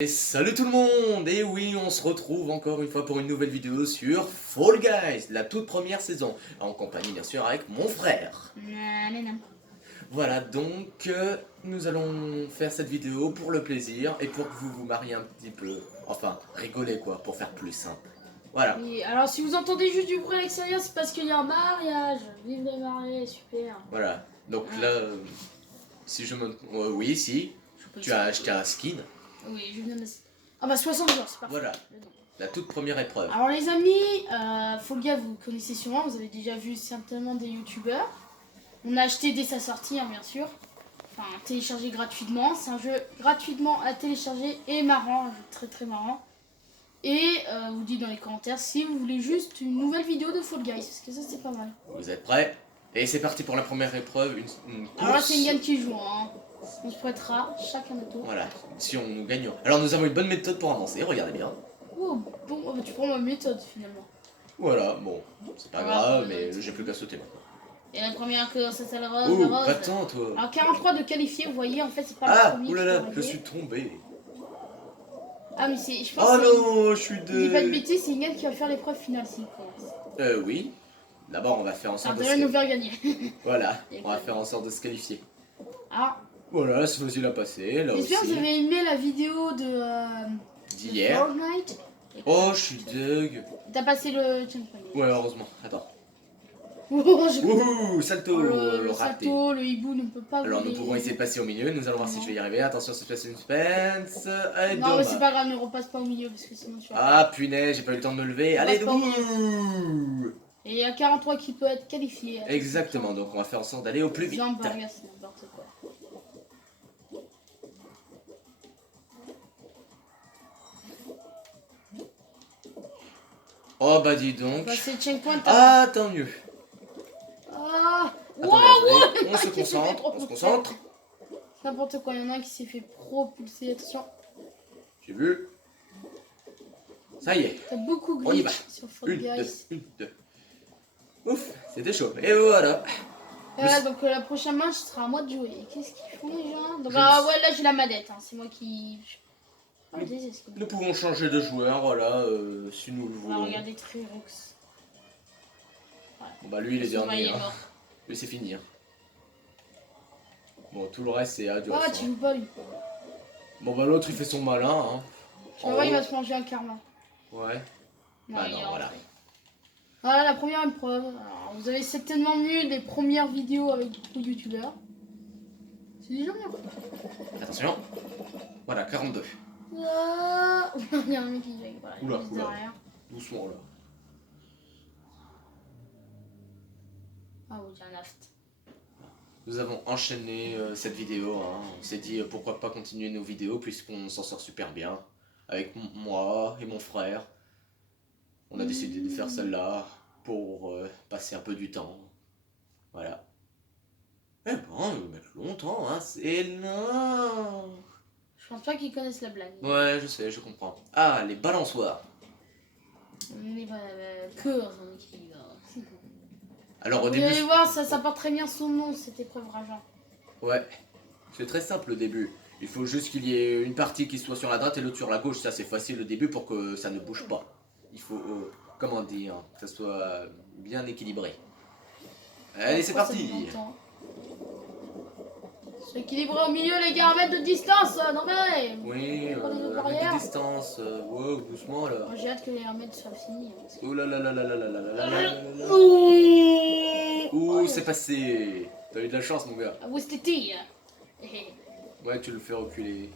Et salut tout le monde! Et oui, on se retrouve encore une fois pour une nouvelle vidéo sur Fall Guys, la toute première saison, en compagnie bien sûr avec mon frère. Voilà, donc nous allons faire cette vidéo pour le plaisir et pour que vous vous mariez un petit peu, enfin rigoler quoi, pour faire plus simple. Voilà. Oui, alors si vous entendez juste du bruit à l'extérieur, c'est parce qu'il y a un mariage. Vive les mariés, super. Voilà, donc là, si je me... oui, si, tu as acheté un skin. Oui, je viens de... Ah bah 60 jours, c'est parfait. Voilà, la toute première épreuve. Alors les amis, Fall Guys, vous connaissez sûrement, vous avez déjà vu certainement des youtubeurs. On a acheté dès sa sortie, hein, bien sûr. Enfin, téléchargé gratuitement. C'est un jeu gratuitement à télécharger et marrant, un jeu très très marrant. Et vous dites dans les commentaires si vous voulez juste une nouvelle vidéo de Fall Guys, parce que ça c'est pas mal. Vous êtes prêts? Et c'est parti pour la première épreuve, une course. Alors là c'est Yann qui joue, hein. On se prêtera chacun notre tour. Voilà, si on nous gagne. Alors nous avons une bonne méthode pour avancer, regardez bien. Oh bon, oh, bah, tu prends ma méthode finalement. Voilà, bon, c'est pas grave, mais j'ai plus qu'à sauter maintenant. Et la première course, c'est la rose, Oh, la rose. attends toi. Alors 43 de qualifiés, vous voyez, en fait c'est pas Ah, le premier. oulala, qui peut je arriver. suis tombé. Ah mais c'est, je pense Oh que non, je suis je dis pas de de... bêtises, c'est Yann qui va faire l'épreuve finale s'il commence. Oui. D'abord, on va faire en Ah, sorte de nous faire gagner. Voilà, on va faire en sorte de se qualifier. Ah, Voilà, c'est facile à passer, là aussi. j'espère que vous avez aimé la vidéo de D'hier. Fortnite. Oh, je suis deg. T'as passé le checkpoint. Ouais, heureusement. Attends. Oh, je... Wouhou, salto, le raté. salto, le hibou ne peut pas Alors nous voler. pouvons essayer de passer au milieu, nous allons voir si je vais y arriver. Attention, suspense. Allez, Non mais c'est dommage. pas grave, ne repasse pas au milieu parce que sinon tu vas... Ah punaise, j'ai pas eu le temps de me lever. On Allez, passe pas au debout. Et il y a 43 qui peut être qualifié. Exactement, donc on va faire en sorte d'aller au plus vite. Jump, regarde, c'est n'importe quoi. Oh bah dis donc. Bah, c'est le checkpoint. Ah, tant mieux. Ah, Attendez, wow, attendez, on se concentre, on se concentre. C'est n'importe quoi, il y en a un qui s'est fait propulser. Attention, J'ai vu. Ça y est, t'as beaucoup on y va. glitch sur Fall Une, deux, Guys. une, deux. Ouf, c'était chaud. Et voilà. Voilà, donc la prochaine match sera à moi de jouer. Et qu'est-ce qu'ils font les gens? Donc, Je ouais, là j'ai la manette, hein. C'est moi qui. Ah, je disais, c'est Nous pouvons changer de joueur, voilà, si nous le On va voulons. regarder Trirox. Bon bah lui il est Son mail dernier. est Hein. mort. Lui c'est fini. Hein. Bon, tout le reste c'est adios. Ah, tu joues pas lui. Bon bah l'autre il fait son malin. Hein. Tu vas voir, il va se manger un karma. Ouais. Non, Bah il est non, voilà. rentré. Voilà la première épreuve. Alors, vous avez certainement vu les premières vidéos avec beaucoup de youtubeurs. C'est déjà bien. Attention. Voilà, 42. Ah, il y a un mec qui joue. Voilà, il Oula, est juste oula. derrière. Doucement là. Ah oui, j'ai un aft. Nous avons enchaîné cette vidéo. Hein. On s'est dit pourquoi pas continuer nos vidéos puisqu'on s'en sort super bien. Avec moi et mon frère. On a décidé de faire celle-là pour passer un peu du temps. Voilà. Eh ben, ils va mettre longtemps, hein. C'est long. Je pense pas qu'ils connaissent la blague. Ouais, je sais, je comprends. Ah, les balançoires. Mais voilà, cœur, hein, qui va. Alors au Vous début... allez voir, ça porte très bien son nom, cette épreuve rageant. Ouais. C'est très simple au début. Il faut juste qu'il y ait une partie qui soit sur la droite et l'autre sur la gauche. Ça, c'est facile au début pour que ça ne bouge pas. Il faut, comment dire, que ça soit bien équilibré. Allez, c'est parti. C'est équilibré au milieu, les gars, 1 mètre de distance, non mais. Oui, Prenez nos avec barrières. des distances. Wow, doucement là. Moi, j'ai hâte que les 1 mètre soient finis. Oh là là là là là là là là là là là. Ouh, Ouh, c'est passé. T'as eu de la chance, mon gars. Ah, où c'était? Ouais, tu le fais reculer.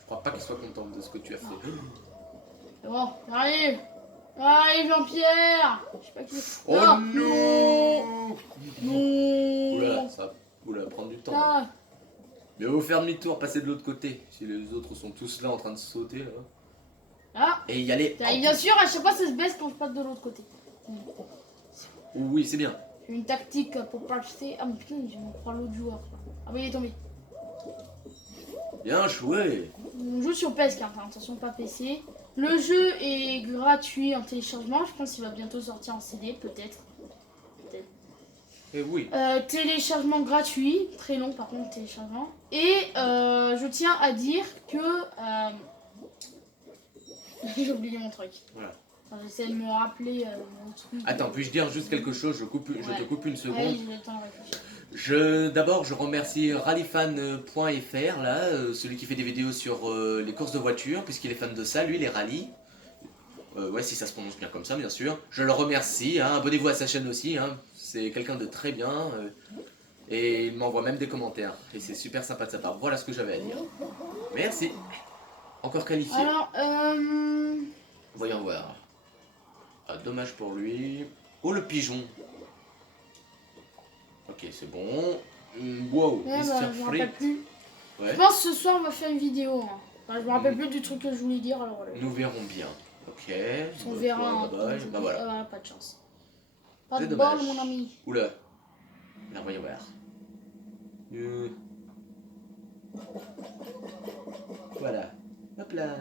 Je crois pas qu'il soit content de ce que tu as fait. C'est bon, j'arrive. Arrive, Jean-Pierre. Je sais pas qui. Oh non. Non. Oula, ça va prendre du temps. Ah. Mais on va faire demi-tour, passer de l'autre côté. Si les autres sont tous là en train de sauter là. Ah. Et y aller. Et bien sûr, à chaque fois, ça se baisse quand je passe de l'autre côté. Oui, c'est bien. J'ai une tactique pour passer. Ah, mais putain, je vais me croire l'autre joueur. Ah, mais il est tombé. Bien joué. On joue sur PS4, hein, attention, pas PC. Le jeu est gratuit en téléchargement. Je pense qu'il va bientôt sortir en CD, peut-être. Et oui. Téléchargement gratuit, très long par contre, téléchargement. Et je tiens à dire que J'ai oublié mon truc. Voilà. Enfin, j'essaie de me rappeler mon truc. Attends, puis-je dire juste quelque chose? Je te coupe une seconde. Allez, j'ai le temps de réfléchir. D'abord, je remercie rallyfan.fr, là, celui qui fait des vidéos sur les courses de voitures, puisqu'il est fan de ça, lui, les rallyes. Ouais, si ça se prononce bien comme ça, bien sûr. Je le remercie, hein, abonnez-vous à sa chaîne aussi, hein, c'est quelqu'un de très bien. Et il m'envoie même des commentaires, et c'est super sympa de sa part. Voilà ce que j'avais à dire. Merci. Encore qualifié. Alors, Voyons voir. Ah, dommage pour lui. Oh, le pigeon. Ok, c'est bon. Wow, ouais, Mr. bah, je me Frick. rappelle plus. Ouais. Je pense que ce soir on va faire une vidéo. Hein. Enfin, je me rappelle plus du truc que je voulais dire alors. Nous verrons bien. Ok. On verra. Hein, Bye bye. Bah voilà. Pas de chance. Pas C'est de dommage. bol, mon ami. Oula. Là, voyons voir. Voilà. Hop là.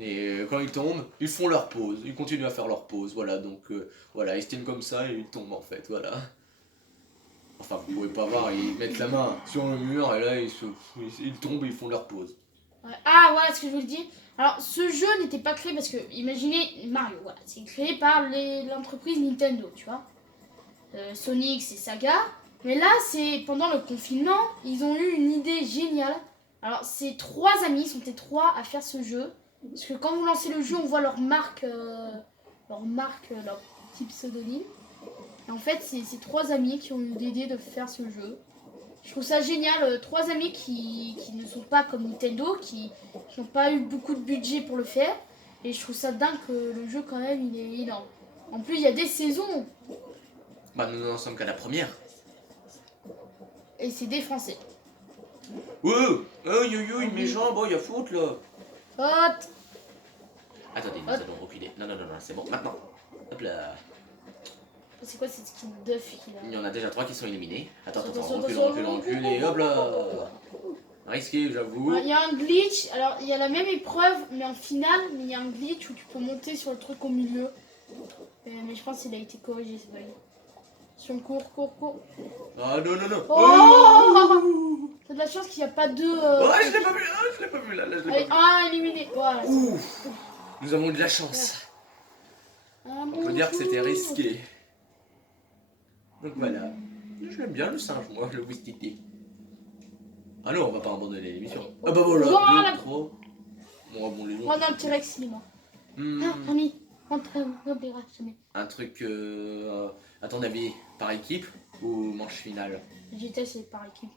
Et quand ils tombent, ils font leur pause. Ils continuent à faire leur pause. Voilà, donc voilà, ils se tiennent comme ça et ils tombent en fait. Voilà. Enfin, vous pouvez pas voir, ils mettent la main sur le mur et là ils tombent et ils font leur pause. Ouais. Ah, voilà ce que je voulais dire. Alors, ce jeu n'était pas créé parce que, imaginez Mario, voilà, c'est créé par l'entreprise Nintendo, tu vois. Sonic, c'est Saga. Mais là, c'est pendant le confinement, ils ont eu une idée géniale. Alors, ces trois amis sont les trois à faire ce jeu. Parce que quand vous lancez le jeu, on voit leur petit pseudonyme. Et en fait, c'est ces trois amis qui ont eu l'idée de faire ce jeu. Je trouve ça génial, trois amis qui ne sont pas comme Nintendo, qui n'ont pas eu beaucoup de budget pour le faire. Et je trouve ça dingue que le jeu, quand même, il est énorme. En plus, il y a des saisons. Bah, nous n'en sommes qu'à la première. Et c'est des Français. Oh, yo, mes jambes, oh, y a faute là. Hop. Attendez, nous allons reculer. Non, c'est bon, maintenant. Hop là. C'est quoi cette skin d'œuf qu'il a? Il y en a déjà 3 qui sont éliminés. Attends, Attention, recule, et hop là. Risqué, j'avoue. Il y a un glitch, alors il y a la même épreuve, mais en finale, mais il y a un glitch où tu peux monter sur le truc au milieu. Mais je pense qu'il a été corrigé, c'est pas lui. Si on court. Ah non. Oh, t'as de la chance qu'il n'y a pas deux. Ouais, je l'ai pas vu, là, je l'ai pas Allez, vu. un éliminé, voilà. Ouf. Nous avons eu de la chance. On peut dire que c'était risqué. Donc voilà. Je l'aime bien le singe, moi, le Wistiti. Ah non, on va pas abandonner l'émission. Ah bah voilà, 2, 3. Bon, les Moi dans le T-Rex, il est mort. Ah, ami, on n'oubliera jamais. Un truc, à ton avis, par équipe ou manche finale? J'étais c'est par équipe.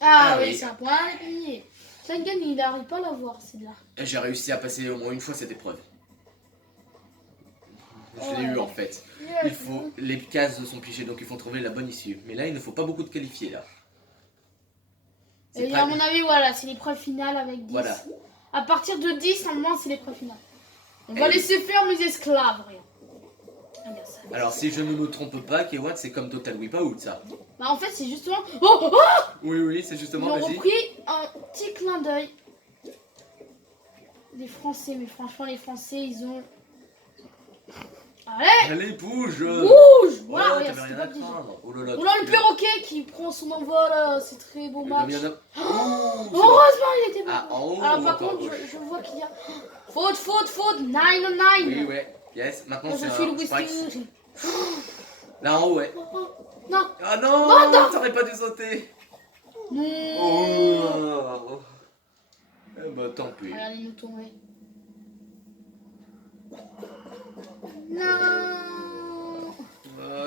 Ah oui, oui. c'est un point à gagner. Schengen, il n'arrive pas à l'avoir, c'est là. J'ai réussi à passer au moins une fois cette épreuve. Je l'ai eu en fait. Il faut, les cases sont piégées, donc il faut trouver la bonne issue. Mais là, il ne faut pas beaucoup de qualifiés là. Et à mon avis, voilà, c'est l'épreuve finale avec 10. Voilà. À partir de 10, normalement, c'est l'épreuve finale. On va laisser faire mes esclaves, rien. Alors, si je ne me trompe pas, Kewan, c'est comme Total Wipeout, ça. Bah, en fait, c'est justement. Oui, c'est Ils justement, ont vas-y. repris un petit clin d'œil des Français, mais franchement, les Français, ils ont. Allez, bouge. Bouge. Voilà, Ouais, regarde, t'avais c'était rien pas à obligé. craindre. Oh là là. Oula, le perroquet qui prend son envol, c'est très beau match. Heureusement, il était bon. Ah, en haut, Alors, ou par encore à contre, gauche? je vois qu'il y a. Faute, 9. Oui, ouais. Yes, maintenant Moi, c'est je suis le un Sprite. whisky. Là en haut, ouais. Non. Ah non, Non. t'aurais pas dû sauter. Non. Oh. Eh bah tant pis. Regardez nous tomber. Non.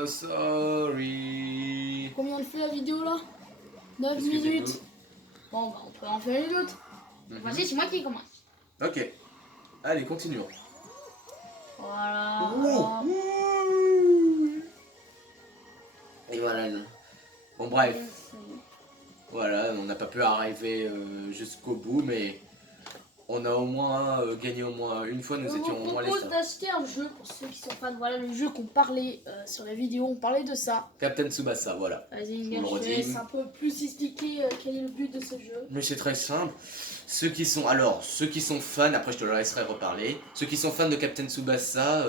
Sorry. Combien on fait la vidéo là 9 Excusez-nous. minutes. Bon, bah, on peut en faire une autre. Vas-y, c'est moi qui commence. Ok. Allez, continuons. Voilà. Et voilà. Bon, bref. Voilà, on n'a pas pu arriver jusqu'au bout, mais on a au moins gagné au moins une fois, nous étions au moins les Je vous stars. propose d'acheter un jeu pour ceux qui sont fans. Voilà le jeu qu'on parlait sur la vidéo, on parlait de ça. Captain Tsubasa, voilà. Vas-y, Je vous le je redis. laisse un peu plus expliquer quel est le but de ce jeu. Mais c'est très simple. Ceux qui sont fans, après je te le laisserai reparler. Ceux qui sont fans de Captain Tsubasa,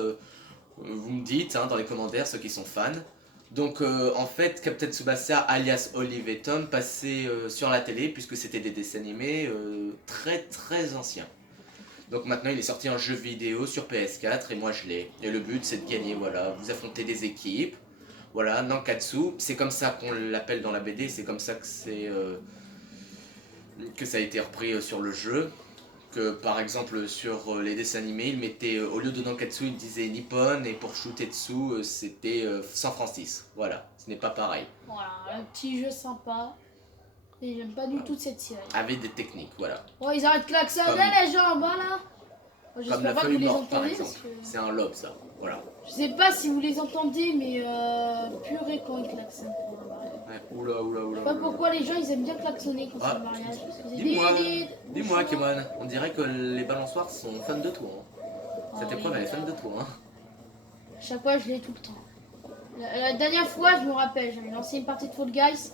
vous me dites dans les commentaires, ceux qui sont fans. Donc en fait, Captain Tsubasa alias Olive et Tom passait sur la télé puisque c'était des dessins animés très très anciens. Donc maintenant il est sorti en jeu vidéo sur PS4 et moi je l'ai. Et le but c'est de gagner, voilà, vous affrontez des équipes. Voilà, Nankatsu, c'est comme ça qu'on l'appelle dans la BD, c'est comme ça que ça a été repris sur le jeu. Que par exemple sur les dessins animés, il mettait au lieu de Nankatsu, il disait Nippon et pour Shutetsu, c'était San Francisco. Voilà, ce n'est pas pareil. Voilà, un petit jeu sympa. Et j'aime pas du tout cette série. Avec des techniques, voilà. Oh, ils arrêtent de klaxonner les gens en bas là. Comme J'espère la pas que feuille vous les morte par entendez. exemple. Parce que... C'est un lobe ça, voilà. Je sais pas si vous les entendez, mais purée quand ils klaxonnent pour un mariage. Ouais, oula, oula, oula. Je sais pas oula. pourquoi les gens ils aiment bien klaxonner quand c'est Ah, un mariage. Parce que c'est Dis-moi Kemon, on dirait que les balançoires sont fans de toi. Hein. Cette Oh, épreuve oui, elle est fan voilà. de toi. Hein. Chaque fois je l'ai tout le temps. La dernière fois, je me rappelle, j'avais lancé une partie de Fall Guys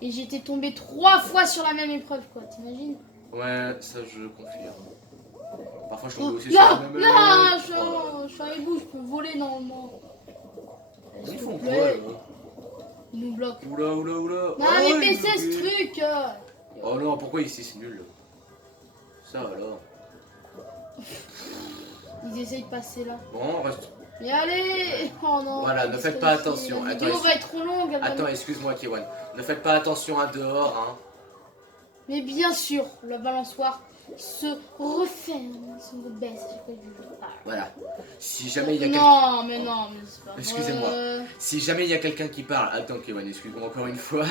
et j'étais tombé 3 fois sur la même épreuve, quoi. T'imagines? Ouais, ça je confirme. Parfois je tombe Oh, aussi là, sur la même. là, Oh. je suis un hibou, je peux voler normalement. Ils S'il font vous quoi plaît, là il nous bloque. Oula, oula, oula. Non, Oh, mais il PC me ce bloque. truc. Oh non, pourquoi ici c'est nul? Ça alors. Ils essayent de passer là. Bon, reste. Mais allez. Oh non. Voilà, ne faites pas attention. La Attends, vidéo va être trop longue. elle va Attends, nous- excuse-moi Kewan. Ne faites pas attention à dehors, hein. Mais bien sûr, le balançoire se referme, se rebaisse à chaque fois que je parle. Voilà. Si jamais il y a quelqu'un. Non, mais non, mais c'est pas vrai. Excusez-moi. Si jamais il y a quelqu'un qui parle, attends Kewan, excuse-moi encore une fois.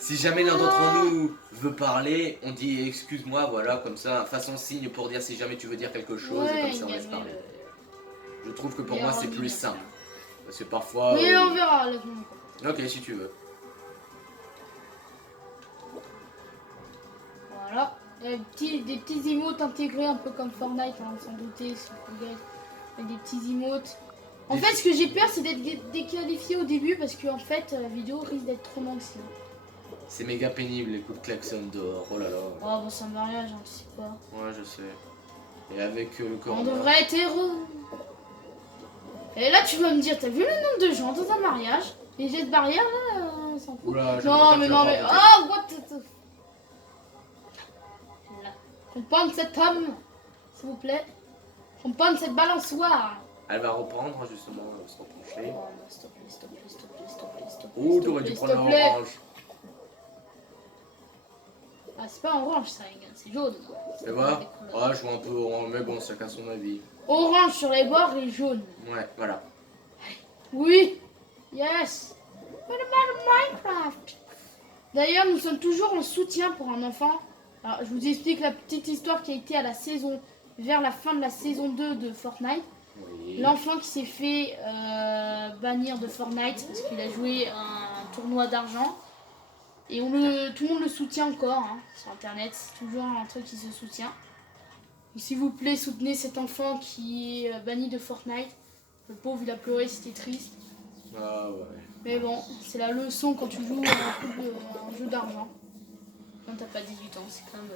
Si jamais l'un d'entre nous veut parler, on dit excuse-moi, voilà, comme ça, façon signe pour dire si jamais tu veux dire quelque chose, et comme ça on laisse parler. Je trouve que pour moi c'est plus simple. Parce que parfois. Mais on verra, laisse-moi. Ok, si tu veux. Voilà. Des petits emotes intégrés un peu comme Fortnite, hein, sans douter, si vous voulez. Avec des petits emotes. En fait, ce que j'ai peur, c'est d'être déqualifié au début parce que en fait, la vidéo risque d'être trop longue sinon. C'est méga pénible les coups de klaxon dehors, oh là là. Oh, bon, c'est un mariage, hein, tu sais quoi. Ouais, je sais. Et avec le On corona. devrait être heureux. Et là, tu vas me dire, t'as vu le nombre de gens dans un mariage? Les gestes barrières là, on s'en fout. Oula, je Non, vois pas mais que tu non, vas mais. pas Oh, what the. Là. Comprendre cet homme, s'il vous plaît. Comprendre cette balançoire. Elle va reprendre justement, se repencher. Oh, non, s'il te plaît, s'il te plaît, s'il te plaît, s'il te plaît, s'il te plaît. Oh, s'il te t'aurais plaît, dû s'il prendre te plaît. l'orange. Ah, c'est pas orange ça, les gars, c'est jaune. Tu vois? Ah, je vois un peu orange, mais bon, chacun son avis. Orange sur les bords et jaune. Ouais, voilà. Oui. Yes. What about Minecraft? D'ailleurs, nous sommes toujours en soutien pour un enfant. Alors, je vous explique la petite histoire qui a été à la saison, vers la fin de la saison 2 de Fortnite. Oui. L'enfant qui s'est fait bannir de Fortnite parce qu'il a joué un tournoi d'argent. Et tout le monde le soutient encore hein, sur internet, c'est toujours un truc qui se soutient. Donc, s'il vous plaît, soutenez cet enfant qui est banni de Fortnite. Le pauvre, il a pleuré, c'était triste. Ah ouais. Mais bon, c'est la leçon quand tu joues à un jeu d'argent. Quand t'as pas 18 ans, c'est comme...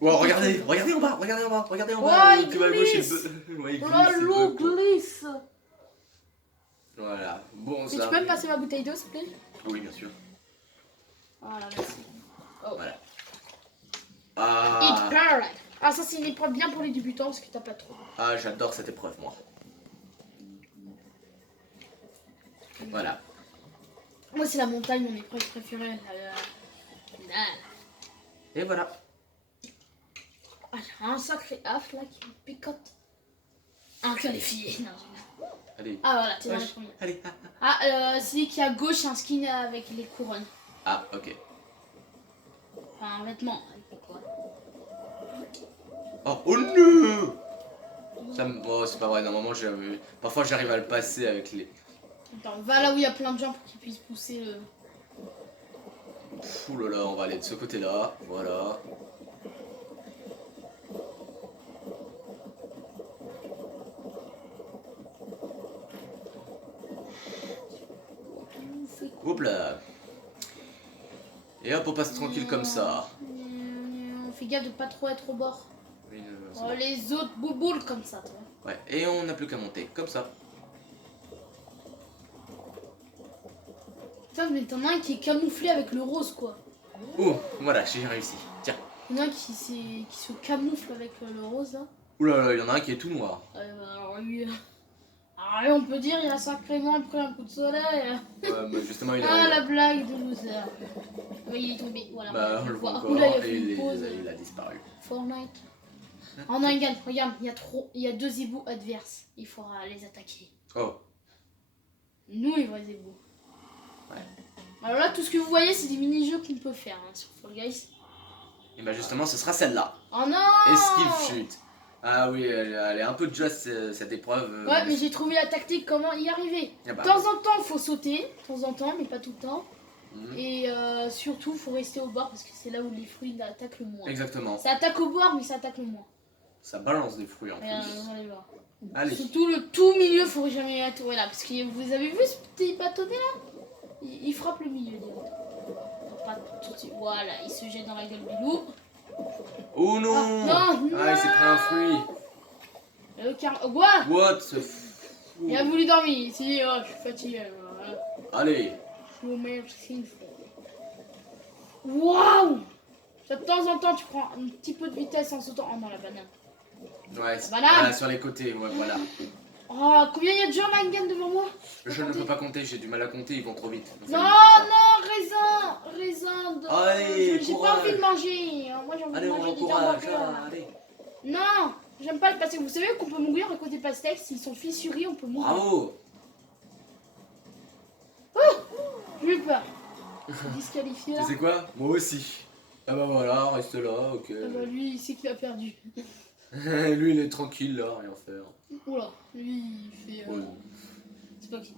Wow, regardez, regardez en bas, regardez en bas, regardez en Ouais, bas. il Tu vas à gauche, glisse. Ouais, il Oh glisse, là, il l'eau bug. glisse. Voilà, bon Et ça. tu peux me passer ma bouteille d'eau, s'il te plaît? Oui, bien sûr. Voilà, merci. Oh. Voilà. Eat Ah, Paradise. Ah, ça, c'est une épreuve bien pour les débutants parce que t'as pas trop. ah j'adore cette épreuve, moi. Voilà. Moi, c'est la montagne, mon épreuve préférée. Et voilà. Ah, j'ai un sacré haf là qui me picote. Inqualifié. Non, j'ai- Allez. Ah, voilà, t'es dans les Wesh. premiers. Allez. Ah, celui qui est à gauche, c'est un skin avec les couronnes. Ah, ok. Enfin, un vêtement avec les couronnes. Oh, oh non. Ça me... Oh, c'est pas vrai, normalement, parfois j'arrive à le passer avec les... Attends, va là où il y a plein de gens pour qu'ils puissent pousser le. Ouh là là, on va aller de ce côté-là, voilà. Hop là. Et hop, on passe tranquille comme ça. On fait gaffe de pas trop être au bord. Oui, c'est Oh, bon. les autres bouboules comme ça, toi. Ouais, et on n'a plus qu'à monter, comme ça. Putain, mais t'en as un qui est camouflé avec le rose, quoi. Oh, voilà, j'ai réussi. Tiens. Il y en a un qui se camoufle avec le rose, là. Oula, là, il y en a un qui est tout noir. Alors lui, on peut dire, il a sacrément pris un coup de soleil. Ouais, mais justement, il Ah, a. la blague de loser. Oui, il est tombé, voilà. Bah, on le voit encore. Oula, il a Et fait une pause. il a disparu. Fortnite. Oh non, regarde, il y a 2 ébouts adverses. Il faudra les attaquer. Oh. Nous, les vrais ébouts. Ouais. Alors là, tout ce que vous voyez, c'est des mini-jeux qu'on peut faire hein, sur Fall Guys. Et bah, justement, ce sera celle-là. Oh non! Esquive chute. Ah oui, elle est un peu just cette épreuve. Ouais, mais j'ai trouvé la tactique, comment y arriver. Ah bah. De temps en temps, il faut sauter. De temps en temps, mais pas tout le temps. Mhm. Et surtout, il faut rester au bord parce que c'est là où les fruits attaquent le moins. Exactement. Ça attaque au bord, mais ça attaque le moins. Ça balance des fruits en Et, plus. on va aller voir. Allez. Surtout le tout milieu, faut jamais être là. Parce que vous avez vu ce petit bâtonnet là? Il frappe le milieu direct. Pas tout de suite. Voilà, il se jette dans la gueule du loup. Oh non! Non, Ah, il s'est pris un fruit. Le What? What? Ce fou. Il a voulu dormir ici. Oh, je suis fatigué. Voilà. Allez. Je vous remercie. Waouh! De temps en temps, tu prends un petit peu de vitesse en sautant. Oh non, la banane. Ouais, Banane. voilà, sur les côtés, ouais, voilà. Oh, combien il y a de gens Mangan devant moi? Je ne peux pas compter, j'ai du mal à compter, ils vont trop vite. Non, non, raisin de... Allez, j'ai pas courage. envie de manger. Moi, j'ai envie Allez, de on manger des l'encourage, hamburgers. allez. Non, j'aime pas le pastèque. Vous savez qu'on peut mourir à cause des pastèques. S'ils sont fissurés, on peut mourir. Bravo. J'ai eu peur. Disqualifié là. Tu sais quoi? Moi aussi. Ah bah voilà, reste là, ok. Ah bah lui, il sait qu'il a perdu. Lui, il est tranquille là, rien faire. Oula, lui, il fait... Ouais. C'est pas qui.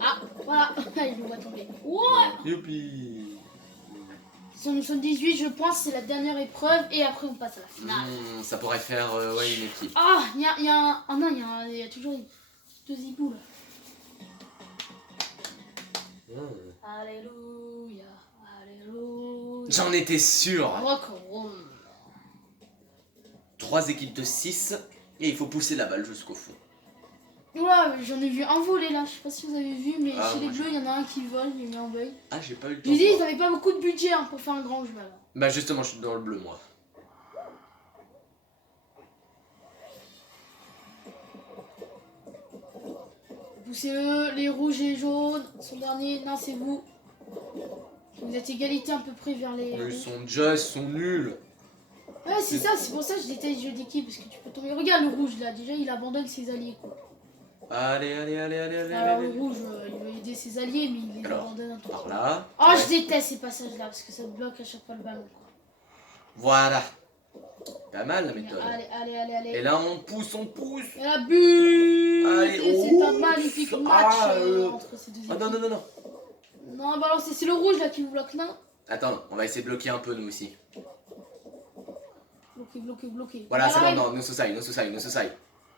Ah, voilà. Il nous voit tomber. Ouais. Youpi. Si nous sommes 18, je pense que c'est la dernière épreuve. Et après, on passe à la finale. Ça pourrait faire ouais, une équipe. Ah, il y a un... Ah non, il y a toujours 2 hiboux là. Alléluia, alléluia. J'en étais sûr. Rock'n'roll. 3 équipes de 6 et il faut pousser la balle jusqu'au fond. Oula, j'en ai vu un voler là, je sais pas si vous avez vu, mais Ah, chez les moi, bleus, il y en a un qui vole, il met en veille. Ah, j'ai pas eu le Je temps. lui dis, de ils voir. avaient pas beaucoup de budget hein, pour faire un grand jeu là. Bah justement, je suis dans le bleu moi. Poussez-le, les rouges et les jaunes sont derniers. Non, c'est vous. Vous êtes égalité à peu près vers les. Ils rouges. sont just, ils sont nuls. Ouais, c'est ça, c'est pour ça que je déteste les jeux d'équipe parce que tu peux tomber. Regarde le rouge là, déjà il abandonne ses alliés quoi. Allez, allez, allez, allez, allez. Alors allez. le rouge, il veut aider ses alliés, mais il les Alors, abandonne un tout Par petit peu. là. Oh, Ouais. je déteste ces passages là parce que ça te bloque à chaque fois le ballon. Quoi. Voilà. Pas mal la méthode. Allez, allez, allez, allez. Et là on pousse, on pousse. Et la but. Allez, Et c'est un ouf. magnifique match Ah, entre ces deux équipes. Ah non, non, non, non. Non, bah alors c'est le rouge là qui vous bloque, non? Attends, on va essayer de bloquer un peu nous aussi. Bloqué, bloqué, bloqué. Voilà, c'est Arrête. bon, non, no society, no society, no society.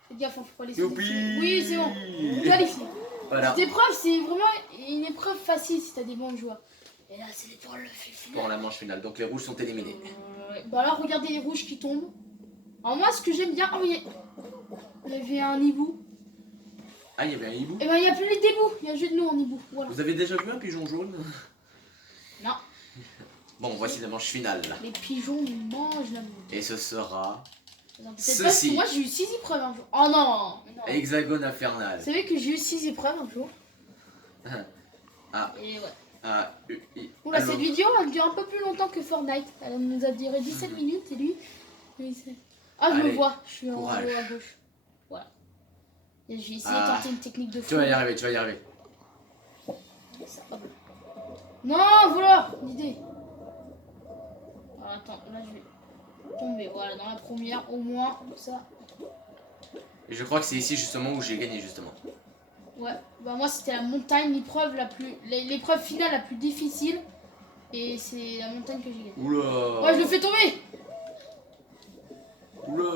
Faites gaffe, hein, faut pas laisser. Youpi. Oui, c'est bon. Vous qualifiez. Voilà. Cette épreuve, c'est vraiment une épreuve facile si t'as des bons joueurs. Et là, c'est l'épreuve finale. Pour la manche finale. Donc les rouges sont éliminés. Bah là, regardez les rouges qui tombent. Alors moi, ce que j'aime bien... Oh, il y avait un hibou. Ah, il y avait un hibou. Et ben, il n'y a plus les débouts. Il y a juste nous en hibou. Voilà. Vous avez déjà vu un pigeon jaune? Non. Bon, voici la manche finale. Là. Les pigeons nous mangent la boue. Et ce sera Peut-être pas parce que moi, j'ai eu 6 épreuves un jour. Oh non, mais non. Hexagone infernal. Vous savez que j'ai eu 6 épreuves un jour. Ah, Et ouais. ah, Oula, allô. cette vidéo, elle dure un peu plus longtemps que Fortnite. Elle nous a duré 17 minutes et lui... Ah, je Allez, le vois. Je suis en haut courage. à gauche. Voilà. Et j'ai essayé Ah. de tenter une technique de fou. Tu vas y arriver, tu vas y arriver. Ça, hop. Non, voilà l'idée. Alors, attends, là je vais tomber. Voilà, dans la première, au moins, comme ça. Et je crois que c'est ici justement où j'ai gagné justement. Ouais, bah moi c'était la montagne, l'épreuve finale la plus difficile. Et c'est la montagne que j'ai gagnée. Oula. Ouais, je le fais tomber. Oula.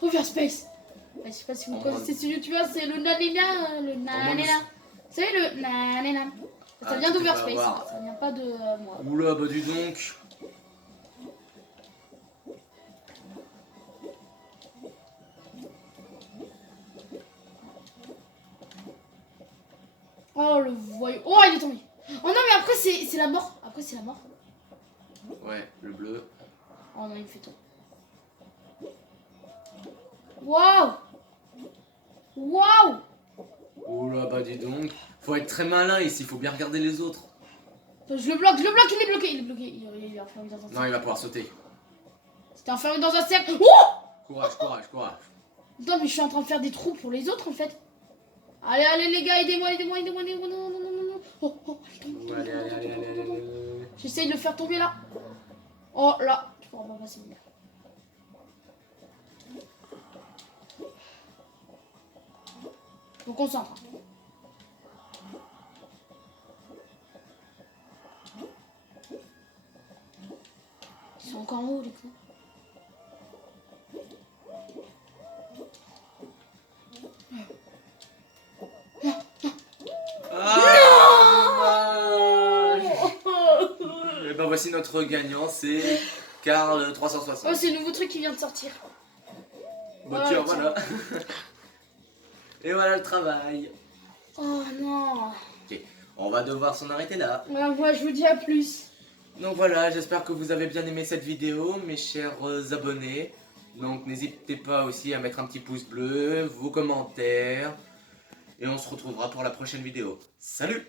Reverse Space. Ouais, je sais pas si vous En connaissez ce youtubeur, c'est le nanina. Le nanina. Vous savez le nanina. Ça Ah, vient tu d'Overspace, vas voir. ça vient pas de moi. Oula, bah dis donc. Oh le voyou. Oh il est tombé. Oh non mais après c'est la mort. Après c'est la mort. Ouais, le bleu. Oh non il me fait tout. Waouh. Waouh. Oh là, bah dis donc. Faut être très malin ici, faut bien regarder les autres. Je le bloque, il est bloqué, il est bloqué. Il est enfermé dans un cercle. Non, il va pouvoir sauter. C'était enfermé dans un cercle. Oh. Courage, courage, courage. Non mais je suis en train de faire des trous pour les autres en fait. Allez, allez les gars, aidez-moi, aidez-moi, aidez-moi, aidez-moi. Non, non, non, non, non. Oh, oh, Allez, allez, allez, allez, allez, allez. j'essaye de le faire tomber là. Oh là, tu pourras pas passer. Je me concentre. Ils sont encore en haut les cons. Ah, dommage. Et ben voici notre gagnant, c'est Karl 360. Oh c'est le nouveau truc qui vient de sortir. Bah Oh, tiens, tiens. voilà. Et voilà le travail. Oh non. Ok, on va devoir s'en arrêter là. Moi je vous dis à plus. Donc voilà, j'espère que vous avez bien aimé cette vidéo, mes chers abonnés. Donc n'hésitez pas aussi à mettre un petit pouce bleu, vos commentaires. Et on se retrouvera pour la prochaine vidéo. Salut!